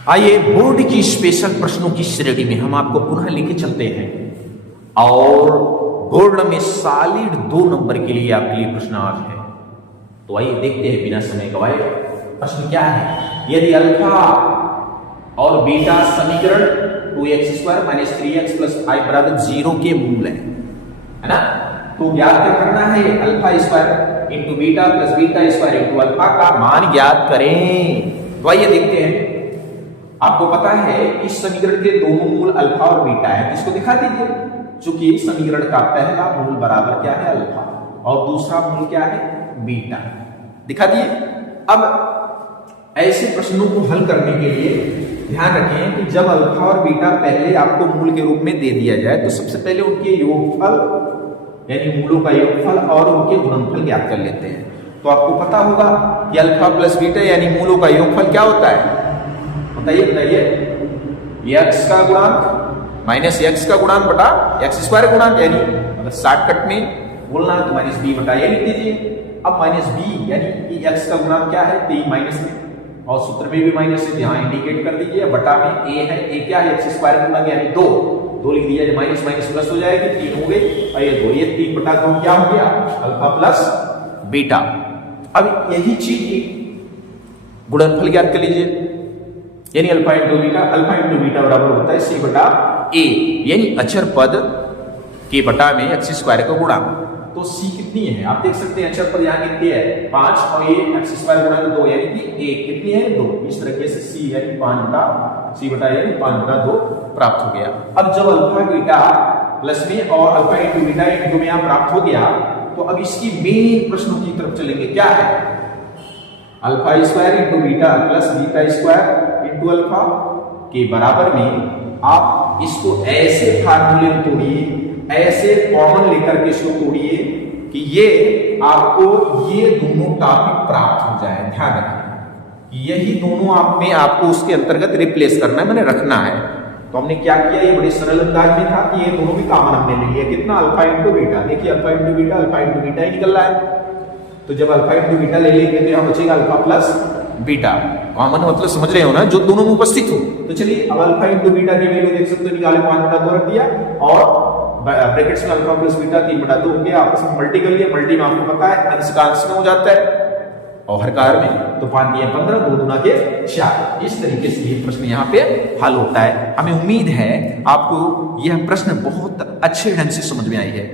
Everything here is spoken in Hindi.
आइए बोर्ड की स्पेशल प्रश्नों की श्रेणी में हम आपको पुनः लेके चलते हैं और बोर्ड में सॉलिड 2 नंबर के लिए आपके लिए प्रश्न आज है। तो आइए देखते हैं बिना समय गवाए प्रश्न क्या है। यदि अल्फा और बीटा समीकरण 2x² - 3x + 5 बराबर 0 के मूल है ना, तो ज्ञात करना है alpha square into beta plus beta square into alpha का मान ज्ञात करें। तो आइए देखते हैं। आपको पता है इस समीकरण के दोनों मूल अल्फा और बीटा है, इसको दिखा दीजिए। चूंकि इस समीकरण का पहला मूल बराबर क्या है, अल्फा, और दूसरा मूल क्या है, बीटा। दिखा दिए। अब ऐसे प्रश्नों को हल करने के लिए ध्यान रखें कि जब अल्फा और बीटा पहले आपको मूल के रूप में दे दिया जाए तो सबसे पहले उनके योगफल यानी मूलों का योगफल और उनके गुणनफल ज्ञात कर लेते हैं। तो आपको पता होगा कि अल्फा प्लस बीटा यानी मूलों का योगफल क्या होता है, बताइए। x का गुणांक माइनस x का गुणांक बटा x² गुणांक, यानी अगर शॉर्टकट में बोलना है तो -b बटा a लिख दीजिए। अब -b यानी कि x का गुणांक क्या है, 3 माइनस में, और सूत्र में भी माइनस है, यहाँ इंडिकेट कर दीजिए। बटा में a है, a क्या है, x² गुणांक यानी 2 लिख दिया, माइनस माइनस प्लस हो जाएगी, 3 हो गई, और ये 2, ये 3 बटा 2 क्या हो गया, अल्फा प्लस बीटा। अब यही चीज गुणनफल ज्ञात कर लीजिए, यानी अल्फा इंटू बीटा बराबर होता है c बटा a, यानी अचर पद के बटा में x² का गुणा। तो c कितनी है आप देख सकते हैं, अचर पद यहाँ कितनी है 5, और ये x² गुणा 2 यानी कि a कितनी है 2। इस तरीके से c यानी 5 बटा c बटा यानी 5 बटा 2 प्राप्त हो गया। अब जब अल्फा बीटा प्लस में और अल्फा इंटू बीटा इंटू में यहाँ प्राप्त हो गया, तो अब इसकी मेन प्रश्नों की तरफ चलेंगे। क्या है, alpha square into beta plus beta square into alpha के बराबर में आप इसको ऐसे फार्मूले में तोड़िए, ऐसे कॉमन लेकर के इसको तोड़िए कि ये आपको ये दोनों टॉपिक प्राप्त हो जाए। ध्यान रखें यही दोनों आप में आपको उसके अंतर्गत रिप्लेस करना है, मैंने रखना है। तो हमने क्या किया, ये बड़े सरल अंदाज में था कि ये दोनों भी कॉमन हमने ले लिया। कितना, अल्फा इंटू बीटा। देखिए अल्फा इंटू बीटा ही निकल रहा है। तो जब अल्फा इंटू बीटा ले लेंगे तो यहाँ बचेगा अल्फा प्लस बीटा। कॉमन मतलब समझ रहे हो ना, जो दोनों में उपस्थित हो। तो चलिए अब अल्फा इंटू बीटा की वैल्यू देख सकते हो, निकाले 5 बटा 2 रख दिया, और ब्रैकेट्स में अल्फा प्लस बीटा 3 बटा 2 हो गया। आपस में मल्टी कर लिया, मल्टी में आपको पता है अंश का अंश में हो जाता है और हर कार में, तो 5 दिए 15, 2 दूना के 4। इस तरीके से ये प्रश्न यहाँ पे हल होता है। हमें उम्मीद है आपको यह प्रश्न बहुत अच्छे ढंग से समझ में आई है।